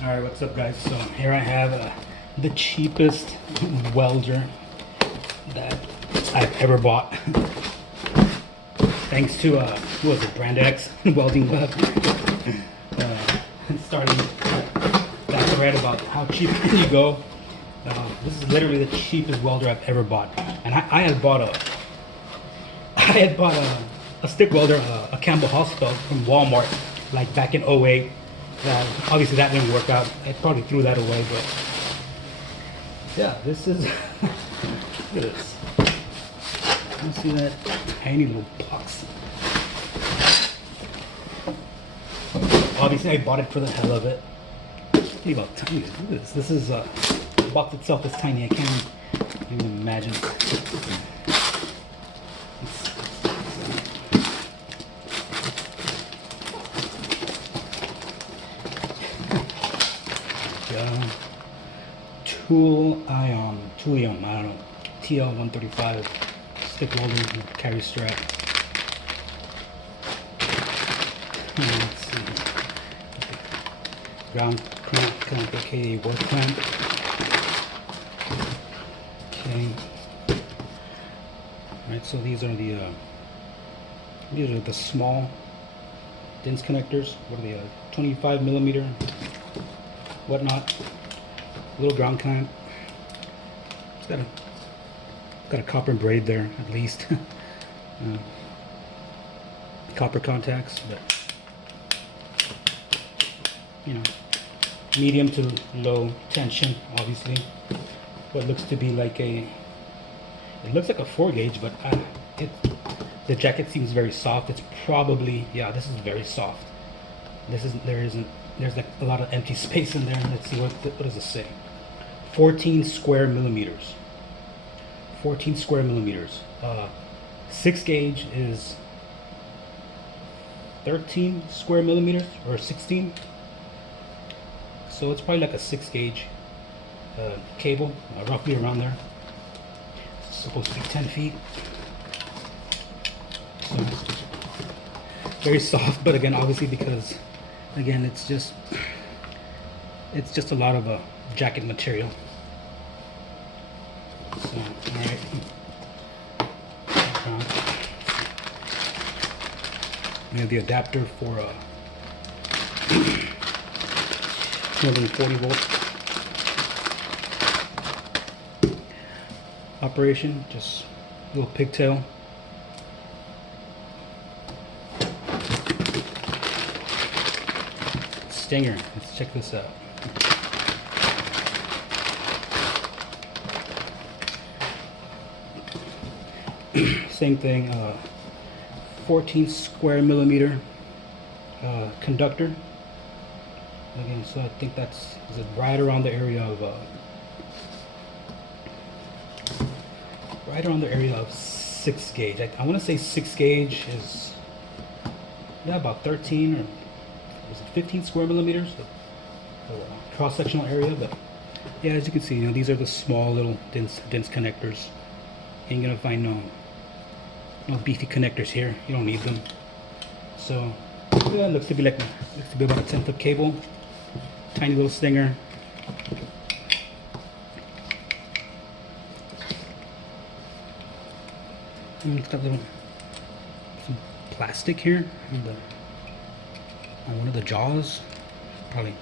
Alright, what's up guys? So here I have the cheapest welder that I've ever bought. Thanks to, what was it, Brand X Welding Web. Starting that thread about how cheap can you go. This is literally the cheapest welder I've ever bought. And I had bought a stick welder, a Campbell Hospital from Walmart, like back in '08. Obviously that didn't work out. I probably threw that away, but yeah, this is look at this. You see that tiny little box? Obviously I bought it for the hell of it. Look how tiny. Look at this. This is the box itself is tiny. I can't even imagine. Tooliom, I don't know, TL135 stick welder carry strap. Let's see, ground clamp, aka work clamp. Okay. Right, so these are the small dense connectors. What are they? 25 millimeter, whatnot. Little ground clamp. It's got a copper braid there at least. Copper contacts, but you know, medium to low tension. Obviously, what looks to be like it looks like a 4 gauge, but the jacket seems very soft. It's probably, yeah, this is very soft. There's like a lot of empty space in there. Let's see, what does it say? 14 square millimeters. 14 square millimeters. 6 gauge is 13 square millimeters or 16. So it's probably like a 6 gauge cable, roughly around there. It's supposed to be 10 feet. So very soft, but again, obviously, because again, it's just a lot of jacket material. So, all right. We have the adapter for 240 volt operation. Just a little pigtail. Stinger. Let's check this out. Same thing, 14 square millimeter conductor. Again, so I think is it right around the area of 6 gauge. I want to say 6 gauge is, yeah, about 13 or was it 15 square millimeters, the cross-sectional area. But yeah, as you can see, you know, these are the small little dense connectors. Ain't gonna find no beefy connectors here. You don't need them. So yeah, it looks to be about a 10-foot cable. Tiny little stinger. And it's got some plastic here on one of the jaws. Probably.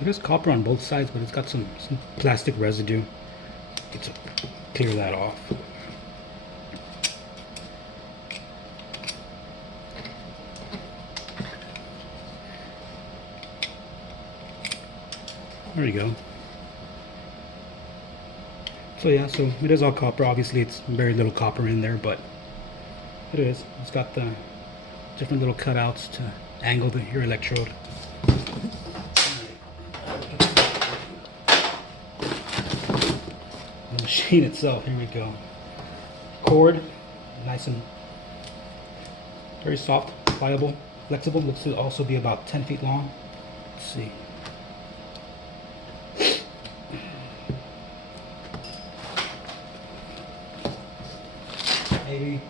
It is copper on both sides, but it's got some plastic residue. Need to clear that off. There you go. So yeah, so it is all copper. Obviously, it's very little copper in there, but it is. It's got the different little cutouts to angle your electrode. The machine itself, here we go. Cord, nice and very soft, pliable, flexible. Looks to also be about 10 feet long. Let's see.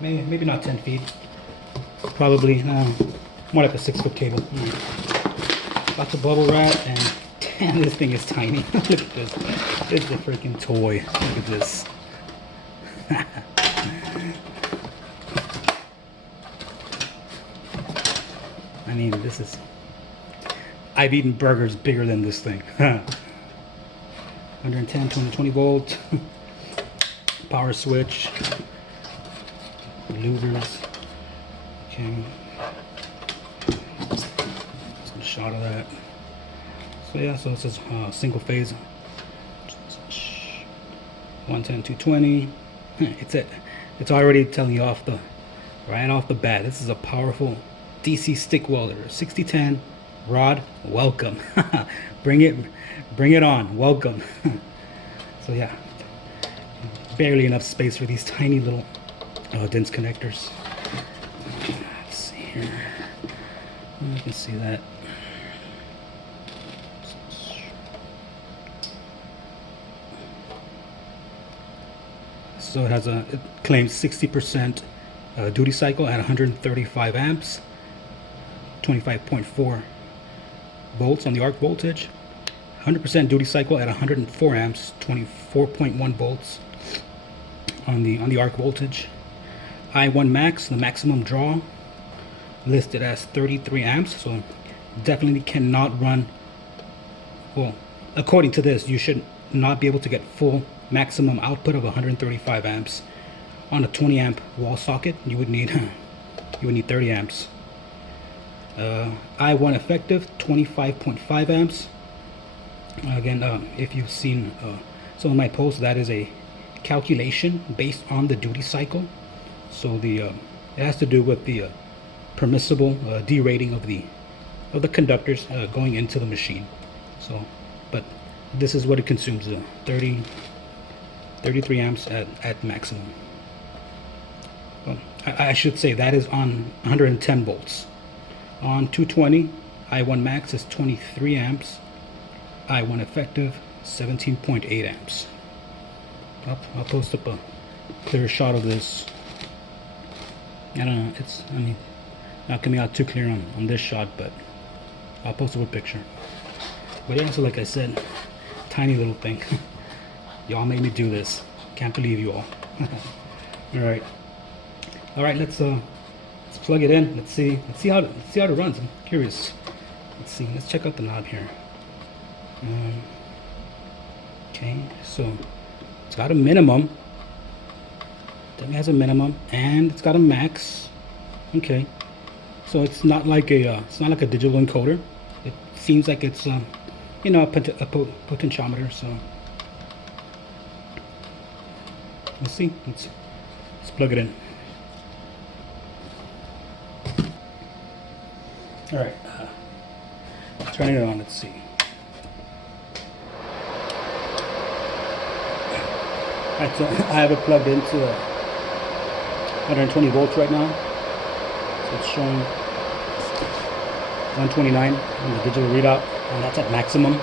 maybe not 10 feet. Probably more like a 6-foot cable. Lots of bubble wrap, and damn, this thing is tiny. Look at this. It's a freaking toy. Look at this. I mean, this is... I've eaten burgers bigger than this thing. 110, 220 volt. Power switch. Louvers. Okay. Some shot of that. So yeah, so it says single phase. 110, 220. It's already telling you right off the bat. This is a powerful DC stick welder. 6010 rod. Welcome. Bring it on. Welcome. So yeah, barely enough space for these tiny little dense connectors. Let's see here. You can see that. So it claims 60% duty cycle at 135 amps, 25.4 volts on the arc voltage, 100% duty cycle at 104 amps, 24.1 volts on the arc voltage. I1 max, the maximum draw, listed as 33 amps, so definitely cannot run, well, according to this, you should not be able to get full maximum output of 135 amps on a 20 amp wall socket. You would need 30 amps. I1 effective 25.5 amps. Again, if you've seen some of my posts, that is a calculation based on the duty cycle. So it has to do with the permissible derating of the conductors going into the machine. So, but this is what it consumes: 33 amps at maximum. Well, I should say that is on 110 volts. On 220, I1 max is 23 amps. I1 effective 17.8 amps. I'll post up a clear shot of this. I don't know, I mean, not coming out too clear on this shot, but I'll post up a picture. But yeah, so like I said, tiny little thing. Y'all made me do this. Can't believe you all. All right. Let's plug it in. Let's see how it runs. I'm curious. Let's see. Let's check out the knob here. Okay, so it's got a minimum. Definitely has a minimum, and it's got a max. Okay, so it's not like a digital encoder. It seems like it's a potentiometer. So let's see. Let's plug it in. All right, turning it on. Let's see. All right, so I have it plugged into 120 volts right now. So it's showing 129 on the digital readout, and that's at maximum.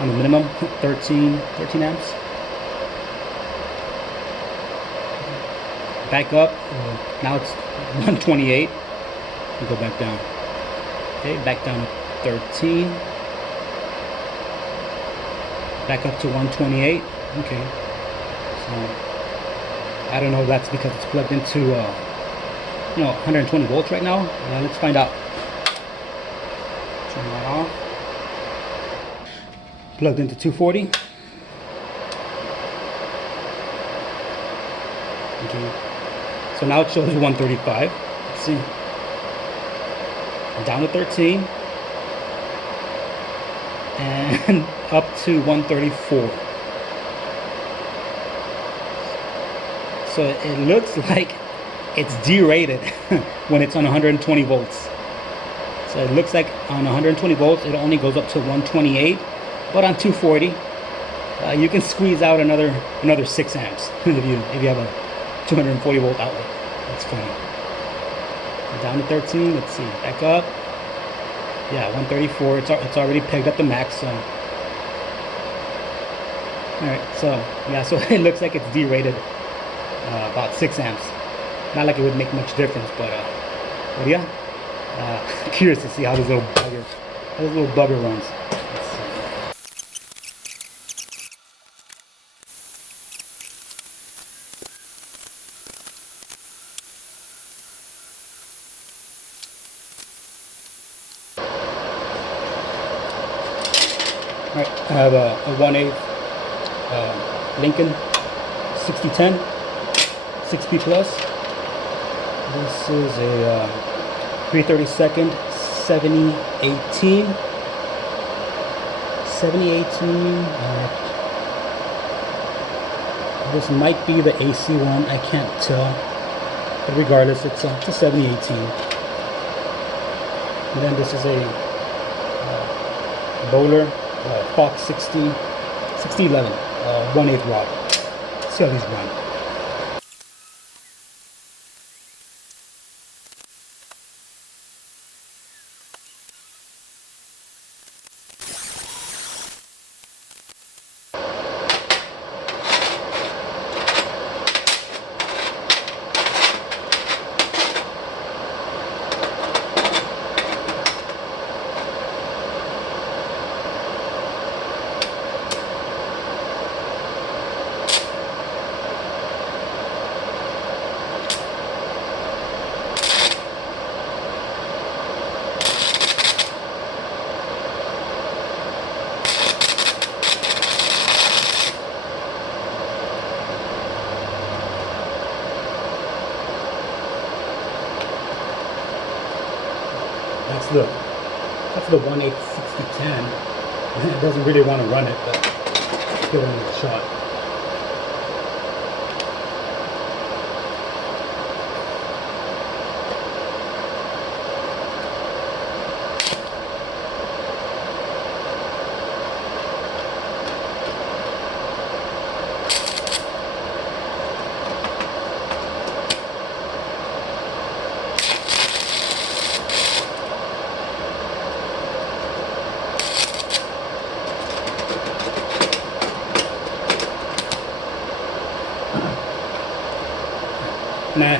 On the minimum, 13 amps. Back up, now it's 128. And go back down. Okay, back down to 13. Back up to 128. Okay. So I don't know if that's because it's plugged into 120 volts right now. Let's find out. Turn that off. Plugged into 240. Okay. So now it shows 135. Let's see. Down to 13. And up to 134. So it looks like it's derated when it's on 120 volts. So it looks like on 120 volts it only goes up to 128, but on 240 you can squeeze out another 6 amps if you have a 240 volt outlet. That's funny. Down to 13. Let's see. Back up. Yeah, 134. It's already pegged at the max. So, all right. So yeah, so it looks like it's derated about 6 amps. Not like it would make much difference, but yeah. Curious to see how this little bugger runs. Let's see. All right, I have a 1/8 Lincoln 6010 6P plus. This is a 332nd 7018. 7018. This might be the AC one. I can't tell. But regardless, it's a 7018. And then this is a Bowler Fox 6011 1/8 rod. Let's see how these run. That's the 1/8 6010. It doesn't really want to run it, but give it a shot. Nah,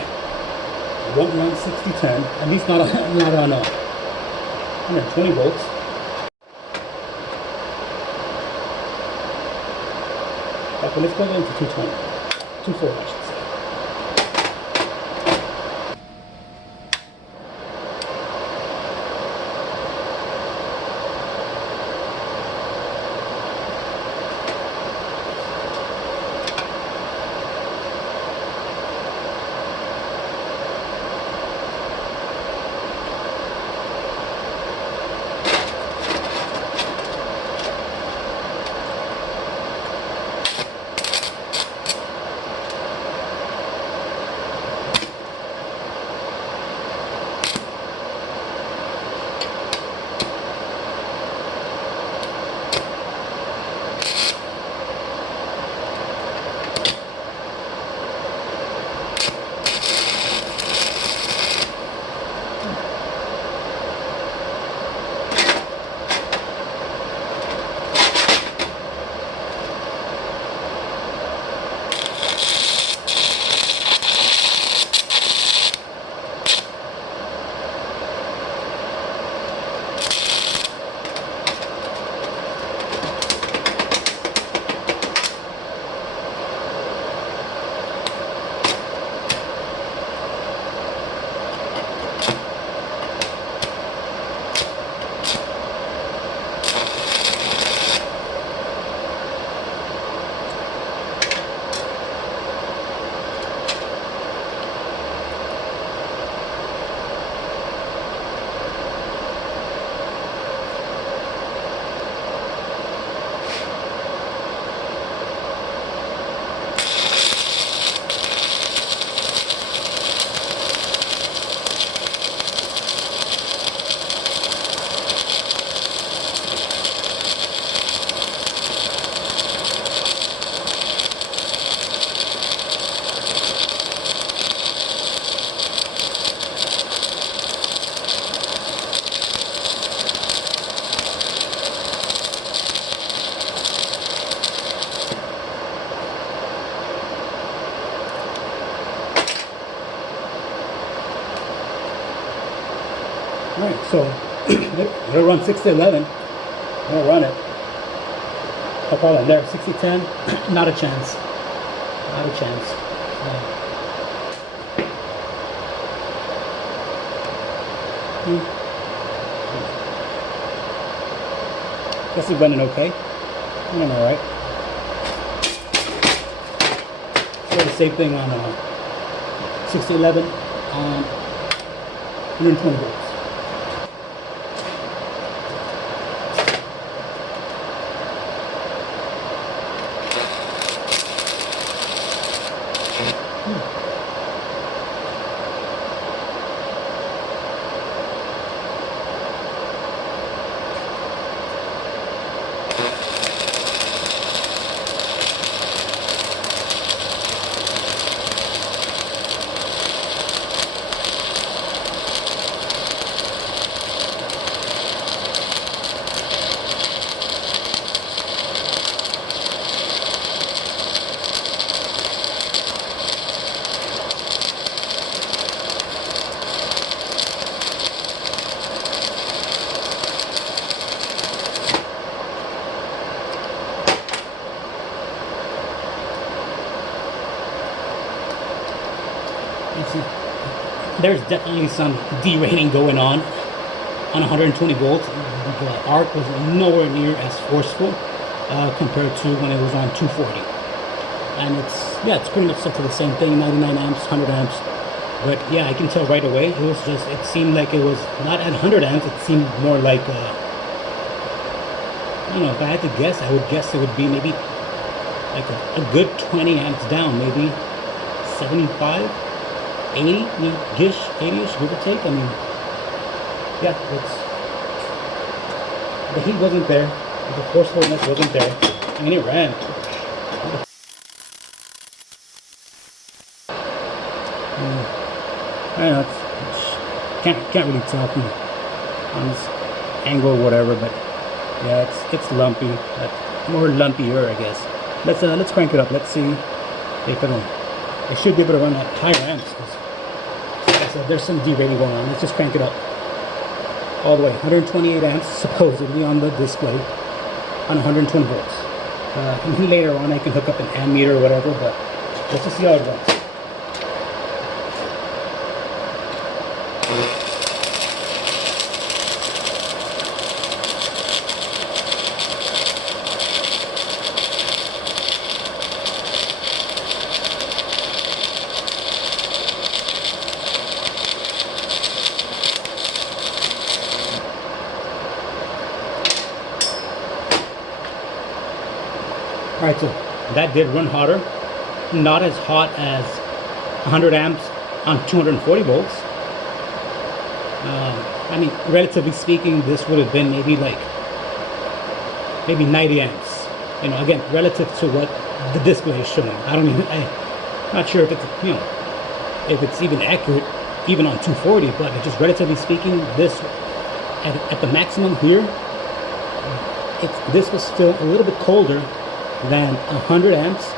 won't run 6010. At least not on 120 volts. Okay, let's go into 220, 240, I should say. Alright, so it'll run 6 to 11. I'll run it. I'll call it there, 60 10. Not a chance. Not a chance. Guess it's running okay. Running alright. So the same thing on 6 to 11 on 120 volts. There's definitely some derating going on 120 volts. The arc was nowhere near as forceful compared to when it was on 240. And it's pretty much set to the same thing, 99 amps, 100 amps. But yeah, I can tell right away, it seemed like it was not at 100 amps, it seemed more like, if I had to guess, I would guess it would be maybe like a good 20 amps down, maybe 75. 80-ish, 80-ish, give or take. I mean, yeah, the heat wasn't there, the forcefulness wasn't there. I mean, it ran. I don't know, can't really tell from on this angle or whatever, but yeah, it's lumpy, more lumpier, I guess. Let's crank it up. Let's see if it should be able to run at higher amps. So there's some derating going on. Let's just crank it up all the way. 128 amps supposedly on the display on 120 volts. Later on I can hook up an ammeter or whatever, but let's just see how it runs. Alright, so that did run hotter. Not as hot as 100 amps on 240 volts. I mean, relatively speaking, this would have been maybe 90 amps. Again, relative to what the display is showing. I'm not sure if it's, if it's even accurate, even on 240, but just relatively speaking, this, at the maximum here, this was still a little bit colder than 100 amps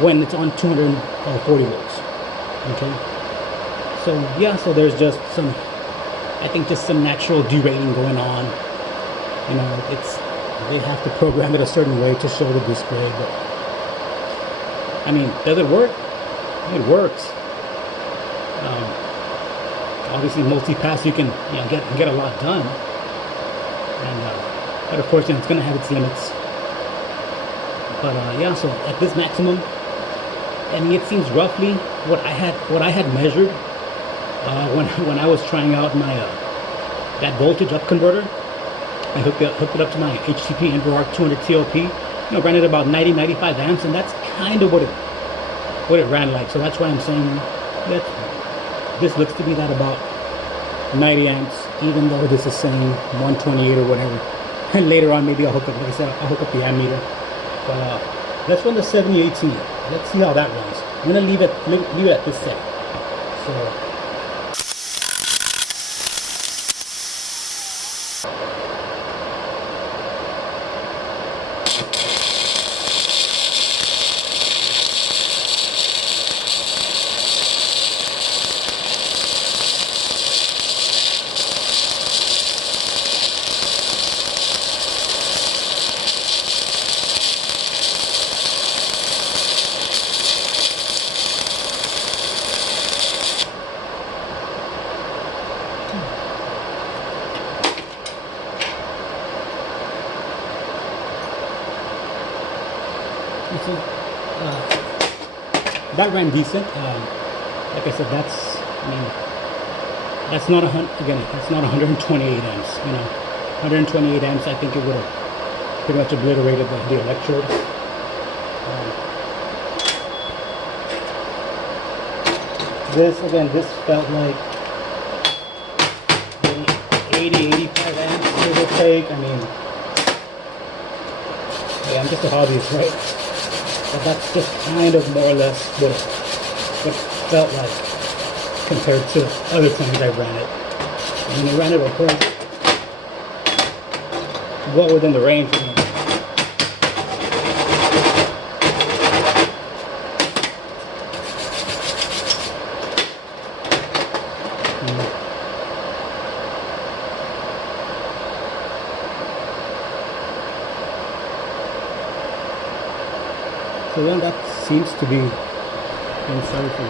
when it's on 240 volts. Okay, so yeah, so there's just some, I think, just some natural derating going on. They have to program it a certain way to show the display, but I mean, does it work? It works. Obviously, multi-pass, you can get a lot done, but of course, it's going to have its limits. But yeah, so at this maximum, I mean, it seems roughly what I had measured when I was trying out my that voltage up converter. I hooked it up to my HTP Inverter 200 TLP. Ran at about 90-95 amps, and that's kind of what it ran like. So that's why I'm saying that this looks to be at about 90 amps, even though this is saying 128 or whatever. And later on, maybe I'll hook up, like I said, I'll hook up the ammeter. But let's run the 7018. Let's see how that runs. I'm gonna leave it at this set. So. So that ran decent. Like I said, that's not that's not 128 amps. 128 amps. I think it would have pretty much obliterated the electrode. This felt like 80, 85 amps, give or take. Yeah, I'm just a hobbyist, right? But that's just kind of more or less what it felt like compared to other times I ran it. I ran it okay, well within the range. So then that seems to be inside for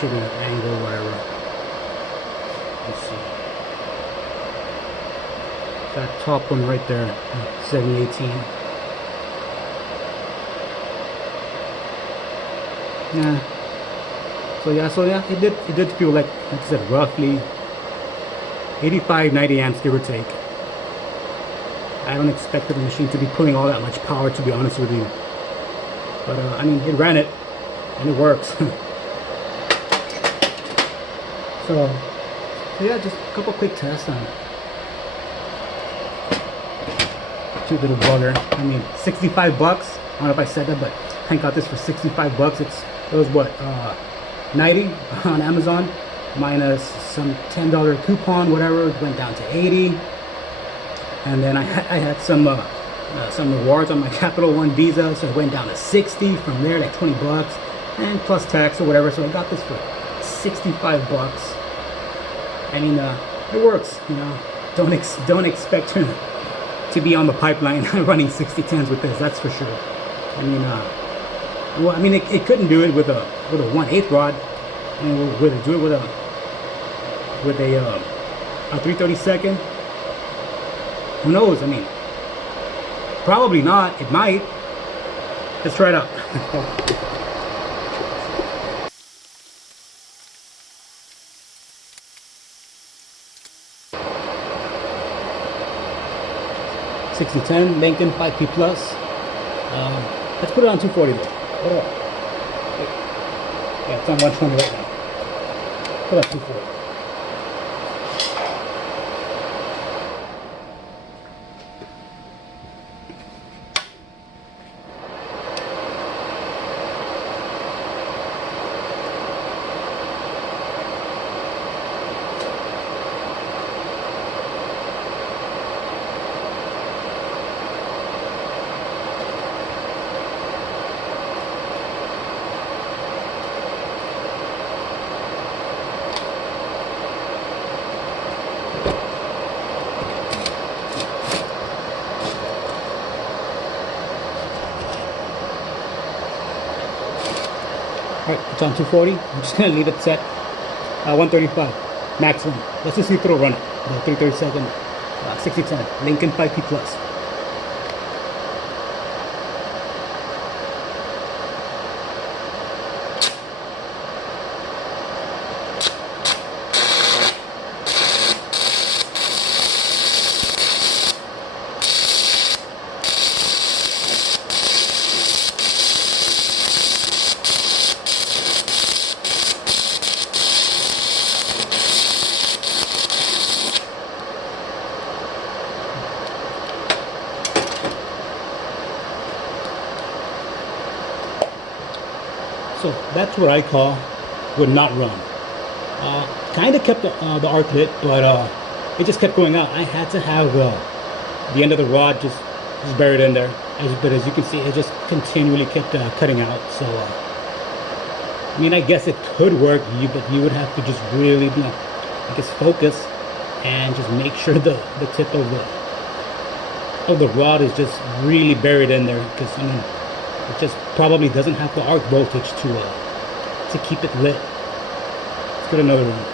shooting angle, whatever. Let's see. That top one right there, 718. Yeah. So yeah, it did feel like I said, roughly 85, 90 amps, give or take. I don't expect the machine to be pulling all that much power, to be honest with you. But it ran it, and it works. so yeah, just a couple quick tests on cute little bugger. 65 bucks. I don't know if I said that, but I got this for 65 bucks. It was what, 90 on Amazon, minus some $10 coupon, whatever. It went down to 80, and then I had some rewards on my Capital One Visa, so it went down to 60 from there, like 20 bucks, and plus tax or whatever. So I got this for 65 bucks. It works. Don't expect to be on the pipeline running 6010s with this. That's for sure. It couldn't do it with a 1/8 rod. Would it do it with a 332nd? Who knows? Probably not. It might. Let's try it out. $6010 Lincoln 5P Plus. Let's put it on 240 though. What up? Yeah, it's on 120 right now. Put it on 240. Alright, it's on 240. I'm just going to leave it set 135 maximum. Let's just see if it'll run it. The 332nd 6010 Lincoln 5P Plus. So that's what I call would not run. Kind of kept the arc lit, but it just kept going out. I had to have the end of the rod just buried in there. But as you can see, it just continually kept cutting out. So I guess it could work, but you would have to just really focus and just make sure the tip of the rod is just really buried in there, because it just probably doesn't have the arc voltage to keep it lit. Let's get another one.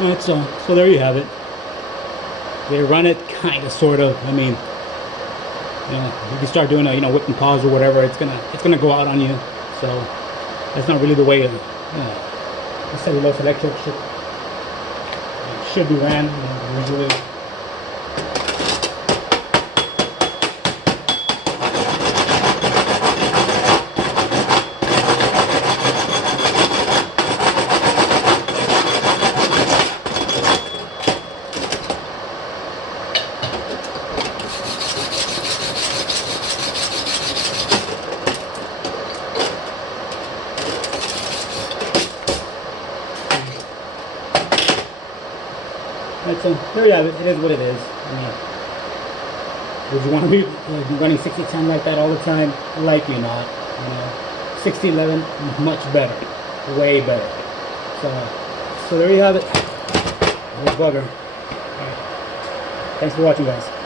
Alright, so there you have it. They run it kind of, sort of. I mean, if you start doing a whip and pause or whatever, it's gonna go out on you. So that's not really the way the cellulose electrode should be ran usually. Right, so there you have it. It is what it is. Would you want to be running 6010 like that all the time? Likely not. 6011, much better, way better. So there you have it. There's bugger. Right. Thanks for watching, guys.